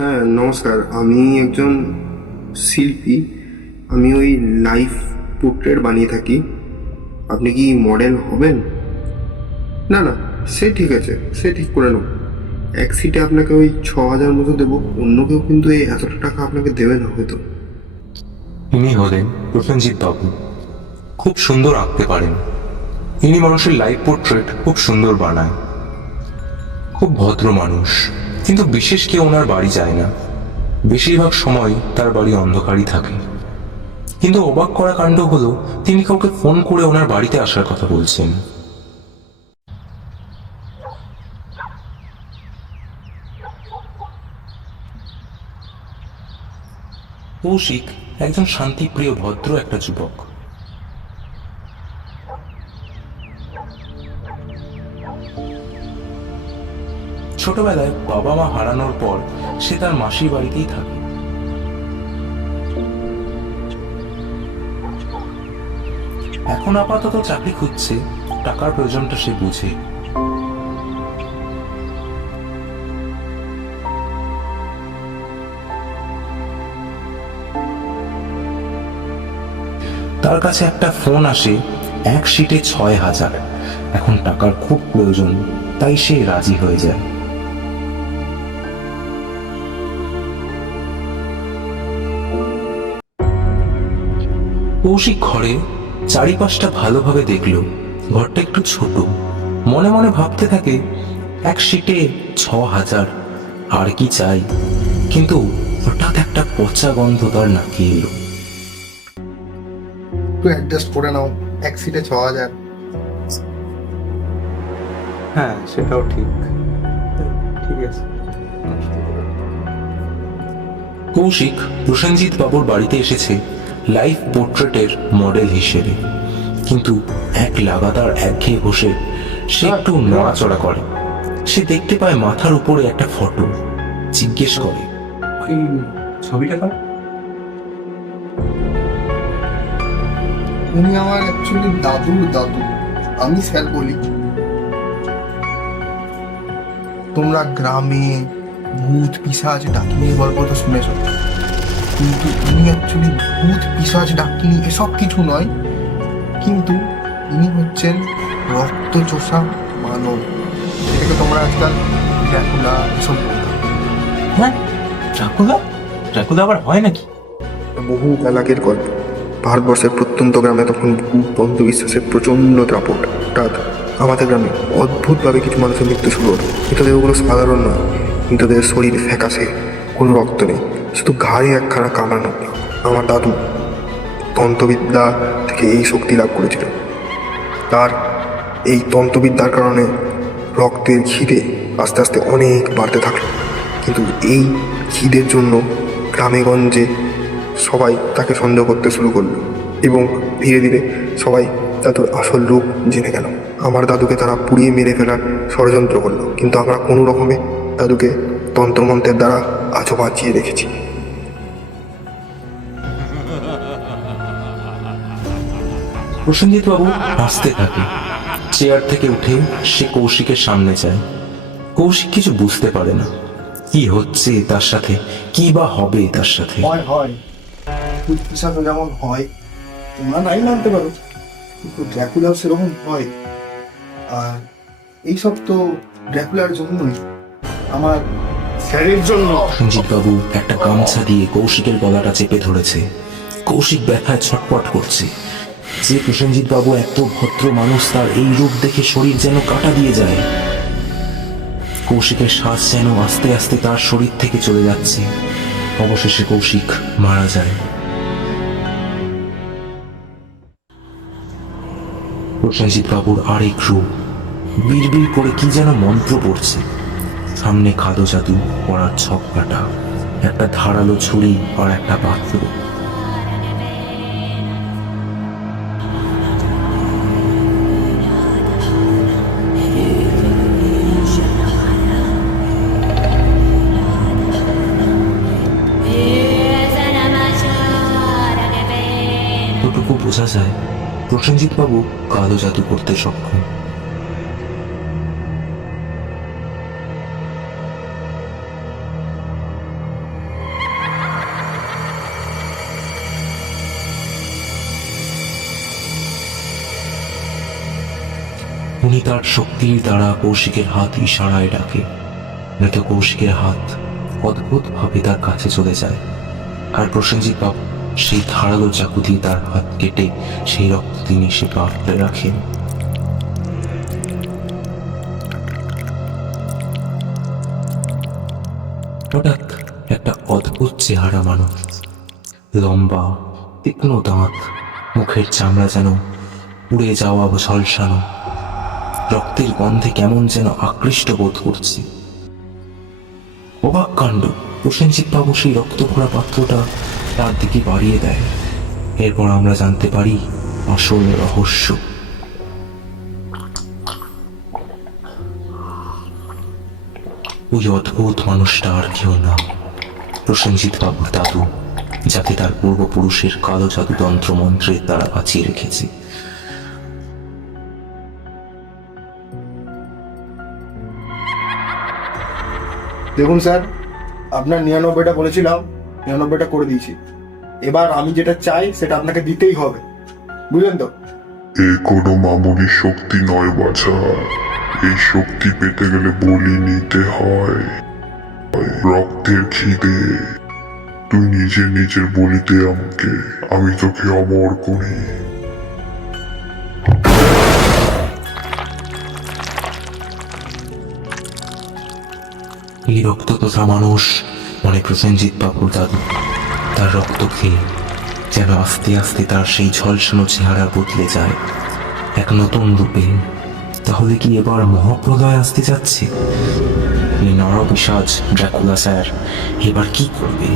হ্যাঁ নমস্কার। আমি একজন শিল্পী। আমি ওই লাইফ পোর্ট্রেট বানিয়ে থাকি। আপনি কি মডেল হবেন? না না, সে ঠিক আছে, সে ঠিক করে নেব। এক সিটে আপনাকে ওই ছ হাজার মতো দেবো, অন্য কেউ কিন্তু এই এতটা টাকা আপনাকে দেবে না হয়তো। ইনি হলেন প্রসেনজিৎ বাবু। খুব সুন্দর আঁকতে পারেন। ইনি মানুষের লাইফ পোর্ট্রেট খুব সুন্দর বানায়। খুব ভদ্র মানুষ। কিন্তু বিশেষ কেউ ওনার বাড়ি যায় না। বেশিরভাগ সময় তার বাড়ি অন্ধকারই থাকে। কিন্তু অবাক করা কাণ্ড হলো, তিনি কাউকে ফোন করে ওনার বাড়িতে আসার কথা বলছেন। কৌশিক একজন শান্তিপ্রিয়, ভদ্র একটা যুবক। ছোটবেলায় বাবা মা হারানোর পর সে তার মাসির বাড়িতেই থাকে। এখন আপাতত চাকরি খুঁজছে, টাকার প্রয়োজনটা সে বুঝে। তার কাছে একটা ফোন আসে, এক সিটে ছয় হাজার। এখন টাকার খুব প্রয়োজন, তাই সে রাজি হয়ে যায়। কৌশিক ঘরে চারিপাশটা ভালোভাবে দেখল ঘরটা একটু ছোট। মনে মনে ভাবতে থাকে এক সিটে ছ হাজার আর কি চাই? কিন্তু হঠাৎ একটা পচা গন্ধ তার নাকি এলো। একটু অ্যাডজাস্ট করে নাও এক সিটে ছ হাজার। হ্যাঁ সেটাও ঠিক। ঠিক আছে। কৌশিক প্রসেনজিৎ বাবুর বাড়িতে এসেছে। লাইভ পোর্ট্রেটের মডেল হিসেবে। কিন্তু এক লাগাতার একঘেয়ে বসে সে একটু নড়াচড়া করে। সে দেখতে পায় মাথার উপরে একটা ফটো জিজ্ঞেস করে ছবিটা কার? উনি আমার অ্যাকচুয়ালি দাদুর দাদু। আমি স্যার বলি। তোমরা গ্রামে ভূত পিসাজ ডাকিনি গল্প তো শুনেছ। কিন্তু ইনি অ্যাকচুয়ালি ভূত পিসাজ ডাকিনি এসব কিছু নয়। কিন্তু ইনি হচ্ছেন রক্তচোষা মানব। যেটাকে তোমরা আজকাল ড্র্যাকুলা এসব হ্যাঁ ড্রাকুলা? ড্রাকুলা আবার হয় নাকি? বহু কাল আগের গল্প। ভারতবর্ষের প্রত্যন্ত গ্রামে তখন ভূত অন্ধবিশ্বাসের প্রচণ্ড দাপট। হঠাৎ আমাদের গ্রামে অদ্ভুতভাবে কিছু মানুষের মৃত্যু শুরু হলো। মৃতদেহ ওগুলো সাধারণ নয় মৃতদেহের শরীর ফ্যাকাশে কোনো রক্ত নেই। শুধু ঘাড়ে একখানা কামানো আমার দাদু তন্ত্রবিদ্যা থেকে এই শক্তি লাভ করেছিল। তার এই তন্ত্রবিদ্যার কারণে রক্তের খিদে আস্তে আস্তে অনেক বাড়তে থাকল। কিন্তু এই খিদের জন্য গ্রামে গঞ্জে সবাই তাকে সন্দেহ করতে শুরু করল এবং ধীরে ধীরে সবাই দাদুর আসল রূপ জেনে গেল। আমার দাদুকে তারা পুড়িয়ে মেরে ফেলার ষড়যন্ত্র করল, কিন্তু আমরা কোনো রকমে দাদুকে তন্ত্রমন্ত্রের দ্বারা আজও বাঁচিয়ে রেখেছি। প্রসেনজিৎ বাবু হাসতে থাকে। চেয়ার থেকে উঠে সে কৌশিকের সামনে যায়। কৌশিক কিছু বুঝতে পারে না। কি হচ্ছে তার সাথে? কি বা হবে তার সাথে? হয় হয়। পিসাচও যেমন হয় তোমরা নাই মানতে পারো। কিন্তু ড্র্যাকুলাও সেরকম হয়। আর এইসব তো ড্র্যাকুলার জন্যই আমার স্যারের জন্য। বাবু একটা গামছা দিয়ে কৌশিকের গলাটা চেপে ধরেছে। কৌশিক ব্যথায় ছটপট করছে। যে প্রসেনজিৎ বাবু এত ভদ্র মানুষ, তার এই রূপ দেখে শরীর যেন কাটা দিয়ে যায়। কৌশিকের শ্বাস যেন আস্তে আস্তে তার শরীর থেকে চলে যাচ্ছে। অবশেষে কৌশিক মারা যায়। প্রসেনজিৎ বাবুর আরেক রূপ। বিড়বিড় করে কি যেন মন্ত্র পড়ছে। সামনে খাদো জাদু, পড়ার ছক কাটা। একটা ধারালো ছুরি আর একটা পাত্র। প্রসেনজিৎবাবু কালো জাদু করতে সক্ষম। উনি তার শক্তির দ্বারা কৌশিকের হাত ইশারায় ডাকে। নয়তো কৌশিকের হাত অদ্ভুত ভাবে তার কাছে চলে যায়। আর প্রসেনজিৎ বাবু সেই ধারালো চাকু দিয়ে তার হাত কেটে সেই রক্ত তিনি সে পাত্রে রাখেন। হঠাৎ একটা অদ্ভুত চেহারা মানুষ, লম্বা, তীক্ষ্ণ দাঁত, মুখের চামড়া যেন উড়ে যাওয়া ঝলসানো, রক্তের গন্ধে কেমন যেন আকৃষ্ট বোধ করছে। অবাক কাণ্ড। প্রসেনজিৎ বাবু সেই রক্ত ভরা পাত্রটা তার দিকে বাড়িয়ে দেয়। এরপর আমরা জানতে পারি আসল রহস্য। ওই অদ্ভুত মানুষটা আর কেউ না। প্রসেনজিৎ বাবুর দাদু, যাকে তার পূর্বপুরুষের কালো জাদু তন্ত্র মন্ত্রের দ্বারা বাঁচিয়ে রেখেছে। দেখুন স্যার আপনার নিরানব্বইটা বলেছিলাম, নিরানব্বইটা করে দিয়েছি। এবার আমি যেটা চাই, সেটা আপনাকে দিতেই হবে। বুঝলেন তো? এ কোনো মামুলি শক্তি নয়, বাছা। এই শক্তি পেতে গেলে বলি নিতে হয়। রক্তের খিদে। তুই নিজে নিজের বলিতে আমাকে। আমি তোকে অমর করি। এই রক্ত তথা মানুষ, মনে প্রসেনজিৎ বাবুর দাদু। তার রক্ত খেয়ে যেন আস্তে আস্তে তার সেই ঝলসানো চেহারা বদলে যায়। এক নতুন রূপে। তাহলে কি এবার মহাপ্রদয় আসতে যাচ্ছে? এই নরপিসাজ ড্রাকুলা স্যার, এবার কি করবে?